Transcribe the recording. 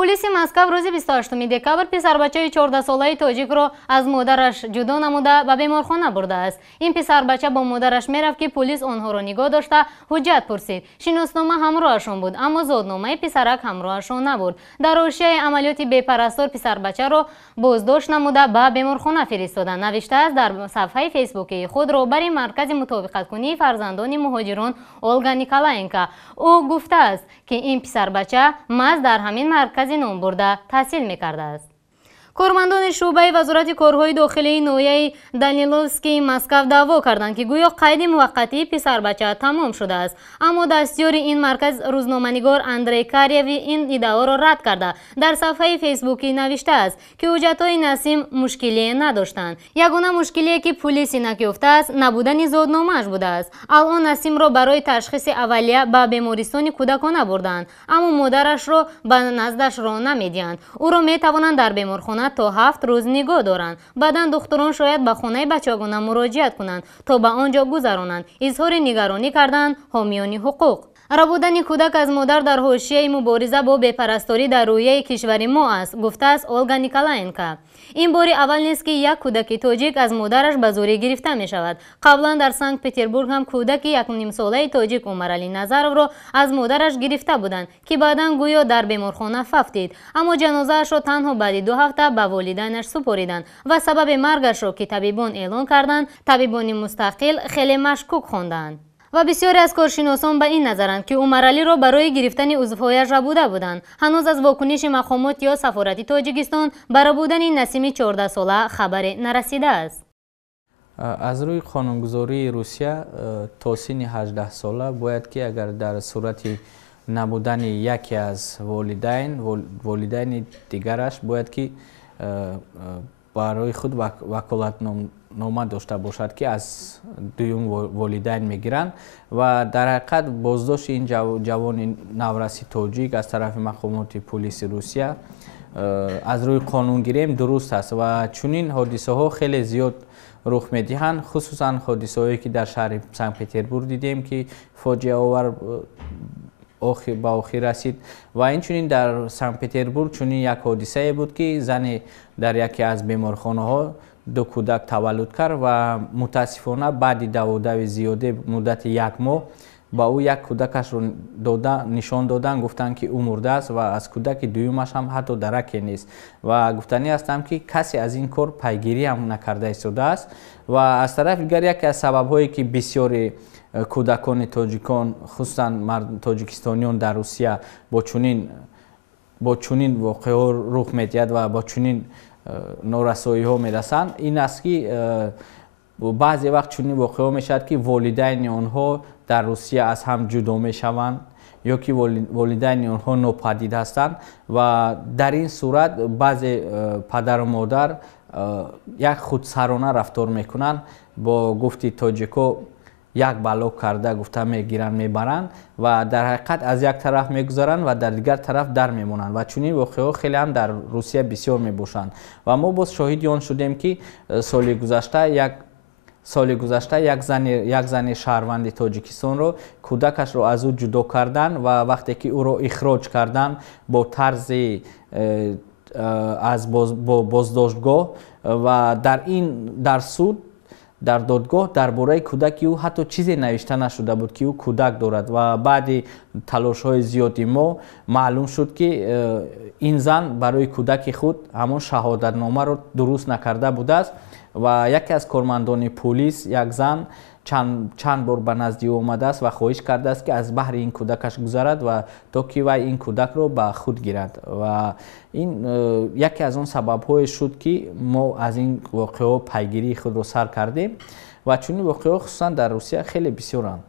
پلیس مسکو روز 28 دکبر پسر بچه 14 ساله تاجیک را از مادرش جدا نموده به بیمارخانه برده است. این پسر بچه با مادرش میرفت که پلیس آنها را نگاه داشته حجت پرسید. شناسنامه همراهشان بود اما زادنامه پسرک همراهشان نبود. در حاشیه عملیات بی‌پرستار پسر بچه را بازداشت نموده به بیمارخانه فرستادند. نوشته است در صفحه فیسبوکی خود رهبر مرکز مطابقت کنی فرزندان مهاجران اولگا نیکولاینکا او گفته است که این پسر بچه محض در همین مرکز نام برده تحصیل می‌کرده است. کارمندان شعبه وزارت کارهای داخلی نویه دانیلوفسکی مسکو دعوا کردند که گویا قید موقتی پسر بچه تمام شده است، اما دستیار این مرکز روزنامه‌نگار اندری کاریوی این ادعا را رد کرده در صفحه فیسبوکی نوشته است که حجت‌های نسیم مشکلی نداشتند. یگانه مشکلی که پلیس یافته است نبودن زادنامه‌اش بوده است. الان نسیم را برای تشخیص اولیه به بیمارستان کودکان بردند اما مادرش را به نزدش را نمی‌دهند. او را می‌توانند در بیمارخانه تا 7 روز نگاه دارند. بعدا دختران شاید به خانه بچگانه مراجعت کنند تا به آنجا گذرانند. اظهار نگرانی کردند حامیان حقوق. ربودن کودک از مادر در حاشیه مبارزه با بی‌پرستاری در رویه کشور ما است، گفته است اولگا نیکولاینکا. این بار اول نیست که یک کودک تاجیک از مادرش به زوری گرفته می شود. قبلا در سنت پترزبورگ هم کودک 1.5 ساله تاجیک عمرعلی نظرov را از مادرش گرفته بودند که بعدا گویا در بیمارخانه ففتید، اما جنازه‌اش را تنها بعد 2 هفته به والدینش سپردند و سبب مرگش را که طبیبان اعلام کردند طبیبان مستقل خیلی مشکوک خواندند. و بسیاری از کارشناسان به این نظرند که عمرعلی را برای گرفتن عضوهایش ربوده بودند. هنوز از واکنش مقامات یا سفارت تاجیکستان برای بودن نسیم 14 ساله خبری نرسیده است. از روی قانونگذاری روسیه تا سن 18 ساله باید که اگر در صورت نبودن یکی از والدین دیگرش باید که برای خود وکالتنامه داشته باشد که از دوم والدین میگیرند و در حقیقت بازداشت این جوان نورسی تاجیک از طرف مقامات پلیس روسیه از روی قانونگیری درست است و چنین حادثه ها خیلی زیاد رخ میدهند، خصوصا حادثه هایی که در شهر سنت پترزبورگ دیدیم که فاجعه آور به آخر رسید و این چنین در سنت پترزبورگ چنین یک حادثه بود که زن در یکی از بیمارخانه ها 2 کودک تولد کرد و متاسفانه بعد دو زیاده مدت 1 ماه با او یک کودکش رو نشان دادن، گفتن که او مرده است و از کودک دومش هم حتی درکی نیست و گفتنی هستم که کسی از این کار پیگیری هم نکرده ایستاده است و از طرف دیگر یکی از سبب هایی که بسیاری کودکان تاجیکان خصوصا تاجیکستانیان در روسیه با چنین واقعه رخ میدهد و با چنین نارسایی ها میرسند این است که بعضی وقت چنین واقعه میشد که والدین آنها در روسیه از هم جدا میشوند یا که والدین آنها ناپدید هستند و در این صورت بعضی پدر و مادر یک خودسرانه رفتار میکنند، با گفتی تاجیکو یک بلا کرده گفته میگیرن میبرند و در حقیقت از یک طرف میگذارند و در دیگر طرف در میمونند و چنین واقعه خیلی هم در روسیه بسیار میباشند و ما باز شاهد آن شدیم که سال گذشته یک زن شهروند تاجیکستان رو کودکش رو از او جدا کردن و وقتی که او رو اخراج کردن با طرز از بازداشتگاه و در دادگاه درباره کودک او حتی چیزی نوشته نشده بود که او کودک دارد و بعد تلاش های زیادی ما معلوم شد که این زن برای کودک خود همون شهادتنامه رو درست نکرده بوده است و یکی از کارمندان پلیس یک زن چند بار به نزد او آمده است و خواهش کرده است که از بحر این کودکش گذرد و تا که وی این کودک رو به خود گیرد و این یکی از اون سبب های شد که ما از این واقعه پیگیری خود رو سر کردیم و چون واقعه خصوصا در روسیه خیلی بسیارند.